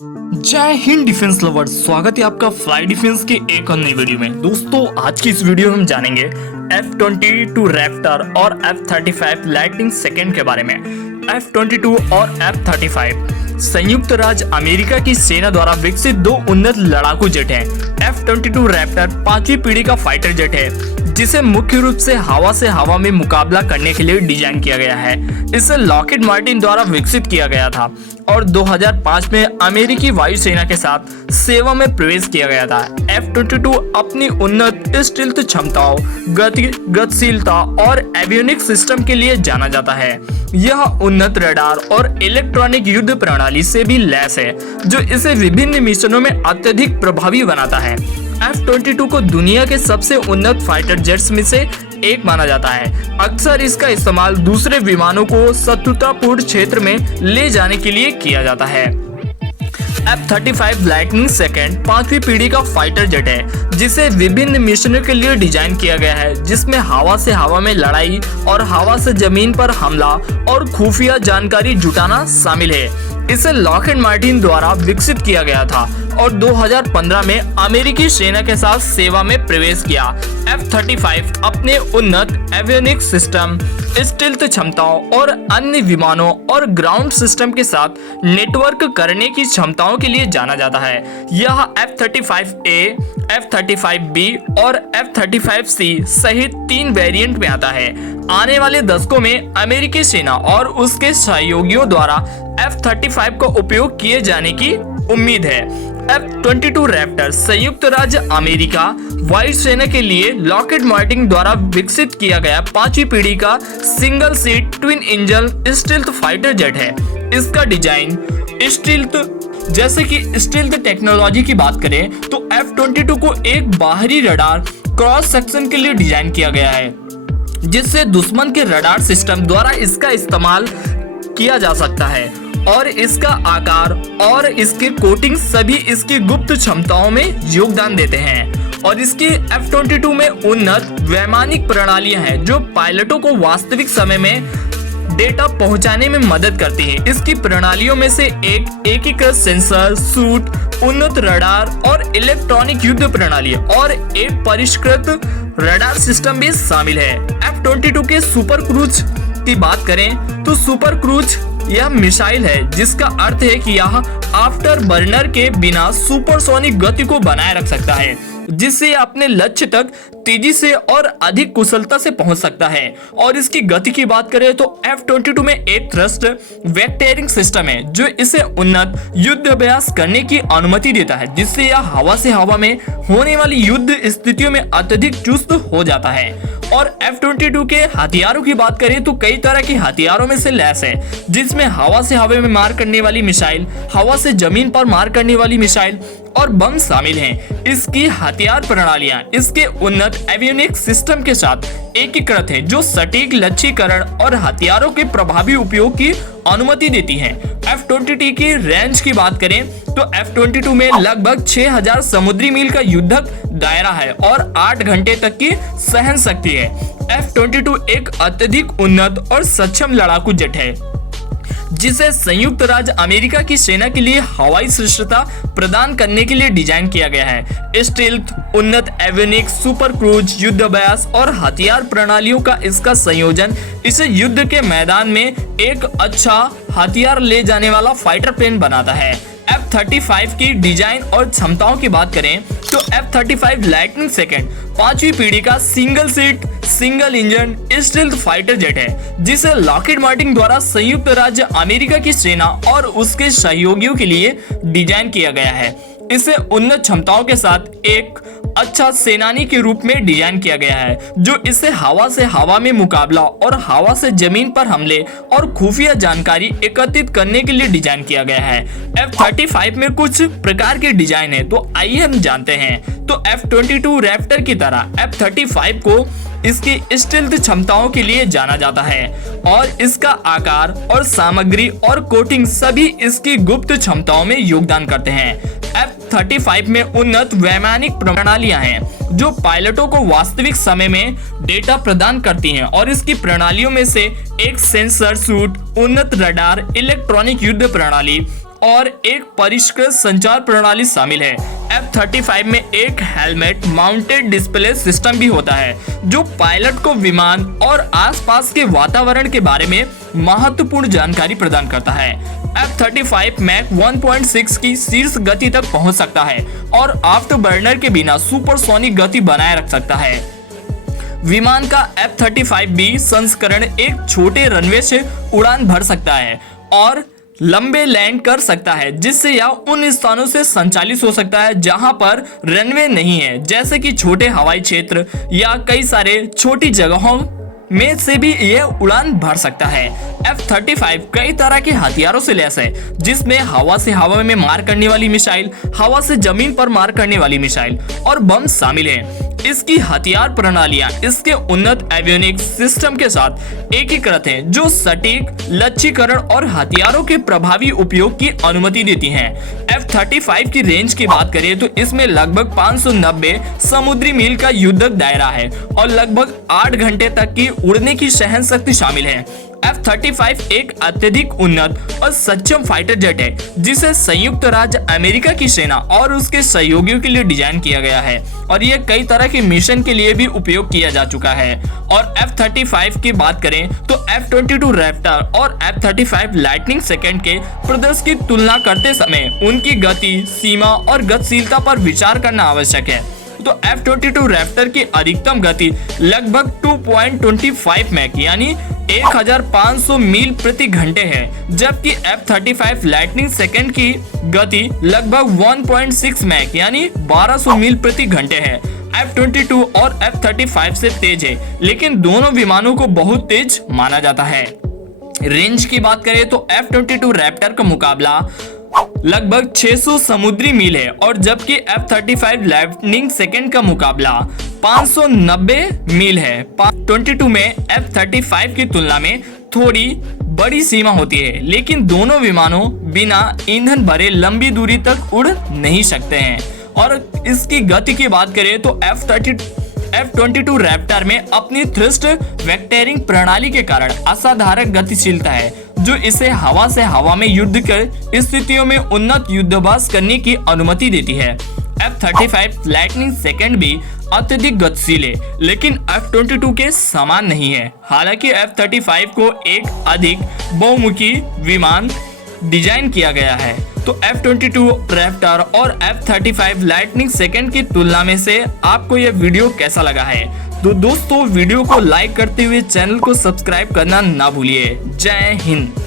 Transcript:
जय Hind defence lovers, स्वागत है आपका फ्लाई डिफेंस के एक और नई वीडियो में। दोस्तों, आज की इस वीडियो में हम जानेंगे F-22 रैप्टर और F-35 लाइटनिंग सेकंड के बारे में। F-22 और F-35 संयुक्त राज्य अमेरिका की सेना द्वारा विकसित दो उन्नत लड़ाकू जेट हैं। F-22 रैप्टर 5वीं पीढ़ी का फाइटर जेट है जिसे मुख्य रूप से हवा में मुकाबला करने के लिए डिजाइन किया गया है। इसे लॉकहीड मार्टिन द्वारा विकसित किया गया था और 2005 में अमेरिकी वायुसेना के साथ सेवा में प्रवेश किया गया था। F-22 अपनी उन्नत स्टील्थ क्षमताओं, गतिशीलता और एवियोनिक्स सिस्टम के लिए जाना जाता है। यह उन्नत रडार और इलेक्ट्रॉनिक युद्ध प्रणाली से भी लैस है जो इसे विभिन्न मिशनों में अत्यधिक प्रभावी बनाता है। F-22 को दुनिया के सबसे उन्नत फाइटर जेट्स में से एक माना जाता है। अक्सर इसका इस्तेमाल दूसरे विमानों को शत्रुतापूर्ण क्षेत्र में ले जाने के लिए किया जाता है। F-35 लाइटनिंग सेकंड 5वीं पीढ़ी का फाइटर जेट है जिसे विभिन्न मिशनों के लिए डिजाइन किया गया है, जिसमें हवा से हवा में लड़ाई और हवा से जमीन पर हमला और खुफिया जानकारी जुटाना शामिल है। इसे लॉकहीड मार्टिन द्वारा विकसित किया गया था और 2015 में अमेरिकी सेना के साथ सेवा में प्रवेश किया। F-35 अपने उन्नत एवियोनिक्स सिस्टम, स्टील्थ क्षमताओं और अन्य विमानों और ग्राउंड सिस्टम के साथ नेटवर्क करने की क्षमताओं के लिए जाना जाता है। यह F-35A, F-35B और F-35C सहित 3 वेरिएंट में आता है। आने वाले दशकों में अमेरिकी सेना और उसके सहयोगियों द्वारा F-35 का उपयोग किए जाने की उम्मीद है। F-22 रैप्टर संयुक्त राज्य अमेरिका वायुसेना के लिए लॉकहीड मार्टिन द्वारा विकसित किया गया 5वीं पीढ़ी का single seat twin engine stealth fighter jet है। इसका डिजाइन स्टील्थ जैसे कि स्टील्थ टेक्नोलॉजी की बात करें तो F-22 को एक बाहरी रडार क्रॉस सेक्शन के लिए डिजाइन किया गया है जिससे दुश्मन के रडार सिस्टम द्वारा इसका इस्तेमाल किया जा सकता है और इसका आकार और इसकी कोटिंग सभी इसकी गुप्त क्षमताओं में योगदान देते हैं। और इसकी F-22 में उन्नत वैमानिक प्रणालियां हैं जो पायलटों को वास्तविक समय में डेटा पहुंचाने में मदद करती है। इसकी प्रणालियों में से एक एकीकृत सेंसर सूट, उन्नत रडार और इलेक्ट्रॉनिक युद्ध प्रणाली और एक परिष्कृत रडार सिस्टम भी शामिल है। F-22 के सुपर क्रूज की बात करें तो सुपर क्रूज यह मिसाइल है जिसका अर्थ है कि यह आफ्टर बर्नर के बिना सुपरसोनिक गति को बनाए रख सकता है जिससे अपने लक्ष्य तक तेजी से और अधिक कुशलता से पहुंच सकता है। और इसकी गति की बात करें तो F-22 में एक थ्रस्ट वेक्टरिंग सिस्टम है जो इसे उन्नत युद्ध अभ्यास करने की अनुमति देता है जिससे यह हवा से हवा में होने वाली युद्ध स्थितियों में अत्यधिक चुस्त हो जाता है। और F-22 के हथियारों की बात करें तो कई तरह के हथियारों में से लैस है जिसमें हवा से हवा में मार करने वाली मिसाइल, हवा से जमीन पर मार करने वाली मिसाइल और बम शामिल हैं। इसकी हथियार प्रणालियां इसके उन्नत एवियोनिक्स सिस्टम के साथ एकीकृत है जो सटीक लक्ष्यीकरण और हथियारों के प्रभावी उपयोग की अनुमति देती हैं। F-22 की रेंज की बात करें तो F-22 में लगभग 6000 समुद्री मील का युद्धक दायरा है और 8 घंटे तक की सहन शक्ति है। F-22 एक अत्यधिक उन्नत और सक्षम लड़ाकू जेट है जिसे संयुक्त राज्य अमेरिका की सेना के लिए हवाई श्रेष्ठता प्रदान करने के लिए डिजाइन किया गया है। स्टील्थ, उन्नत एवियोनिक्स, सुपर क्रूज, युद्ध अभ्यास और हथियार प्रणालियों का इसका संयोजन इसे युद्ध के मैदान में एक अच्छा हथियार ले जाने वाला फाइटर प्लेन बनाता है। F-35 की डिजाइन और क्षमताओं की बात करें तो F-35 लाइटनिंग सेकंड 5वीं पीढ़ी का single seat single engine stealth fighter jet है जिसे लॉकहीड मार्टिन द्वारा संयुक्त राज्य अमेरिका की सेना और उसके सहयोगियों के लिए डिजाइन किया गया है। इसे उन्नत क्षमताओं के साथ एक अच्छा सेनानी के रूप में डिजाइन किया गया है जो इसे हवा से हवा में मुकाबला और हवा से जमीन पर हमले और खुफिया जानकारी एकत्रित करने के लिए डिजाइन किया गया है। F-35 में कुछ प्रकार के डिजाइन है तो आइए हम जानते हैं। तो F-22 रैप्टर की तरह F-35 को इसकी स्टील्थ क्षमताओं के लिए जाना जाता है और इसका आकार और सामग्री और कोटिंग सभी इसकी गुप्त क्षमताओं में योगदान करते हैं। F-35 में उन्नत वैमानिक प्रणालियां हैं जो पायलटों को वास्तविक समय में डेटा प्रदान करती हैं और इसकी प्रणालियों में से एक सेंसर सूट, उन्नत रडार, इलेक्ट्रॉनिक युद्ध प्रणाली और एक परिष्कृत संचार प्रणाली शामिल है। F-35 में एक हेलमेट माउंटेड डिस्प्ले सिस्टम भी होता है जो पायलट को विमान और आसपास के वातावरण के बारे में महत्वपूर्ण जानकारी प्रदान करता है। F-35 मैक 1.6 की शीर्ष गति तक पहुंच सकता है और आफ्टरबर्नर के बिना सुपरसोनिक गति बनाए रख सकता है। विमान का F-35B संस्करण एक छोटे रनवे से उड़ान भर सकता है और लंबे लैंड कर सकता है, जिससे यह उन स्थानों से संचालित हो सकता है जहां पर रनवे नहीं है, जैसे कि छोटे हवाई क्षेत्र या कई सारे छोटी जगहों में से भी यह उड़ान भर सकता है। F-35 कई तरह के हथियारों से लैस है, जिसमें हवा से हवा में मार करने वाली मिसाइल, हवा से जमीन पर मार करने वाली मिसाइल और बम शामिल हैं। इसकी हथियार प्रणालियां इसके उन्नत एवियोनिक्स सिस्टम के साथ एकीकृत हैं, जो सटीक लक्ष्यीकरण और हथियारों के प्रभावी उपयोग की अनुमति देती हैं। F-35 की रेंज की बात करें तो इसमें लगभग 590 समुद्री मील का युद्धक दायरा है और लगभग 8 घंटे तक की उड़ने की सहन शक्ति शामिल है। F-35 एक अत्यधिक उन्नत और सक्षम फाइटर जेट है जिसे संयुक्त राज्य अमेरिका की सेना और उसके सहयोगियों के लिए डिजाइन किया गया है और यह कई तरह के मिशन के लिए भी उपयोग किया जा चुका है। और F-35 की बात करें तो F-22 रैप्टर और F-35 लाइटनिंग सेकंड के प्रदर्शन की तुलना करते समय उनकी गति, सीमा और गतिशीलता पर विचार करना आवश्यक है। तो F-22 रैप्टर की अधिकतम गति लगभग 2.25 मैक यानी 1500 मील प्रति घंटे है, जबकि F-35 लाइटनिंग सेकंड की गति लगभग 1.6 मैक यानी 1200 मील प्रति घंटे है। F-22 और F-35 से तेज है, लेकिन दोनों विमानों को बहुत तेज माना जाता है। रेंज की बात करें तो F-22 रैप्टर का मुकाबला लगभग 600 समुद्री मील है और जबकि F-35 लाइटनिंग सेकंड का मुकाबला 590 मील है। F-22 में F-35 की तुलना में थोड़ी बड़ी सीमा होती है, लेकिन दोनों विमानों बिना ईंधन भरे लंबी दूरी तक उड़ नहीं सकते हैं। और इसकी गति की बात करें तो F-22 रैप्टर में अपनी थ्रस्ट वेक्टरिंग प्रणाली के कारण असाधारण गतिशीलता है, जो इसे हवा से हवा में युद्ध कर स्थितियों में उन्नत युद्धाभ्यास करने की अनुमति देती है। F-35 लाइटनिंग सेकंड भी अत्यधिक गतिशील है, लेकिन F-22 के समान नहीं है। हालांकि F-35 को एक अधिक बहुमुखी विमान डिजाइन किया गया है, तो F-22 रैप्टर और F-35 लाइटनिंग सेकंड की तुलना में से आपको यह वीडियो कैसा लगा है? तो दोस्तों वीडियो को लाइक करते हुए चैनल को सब्सक्राइब करना ना भूलिए। जय हिंद।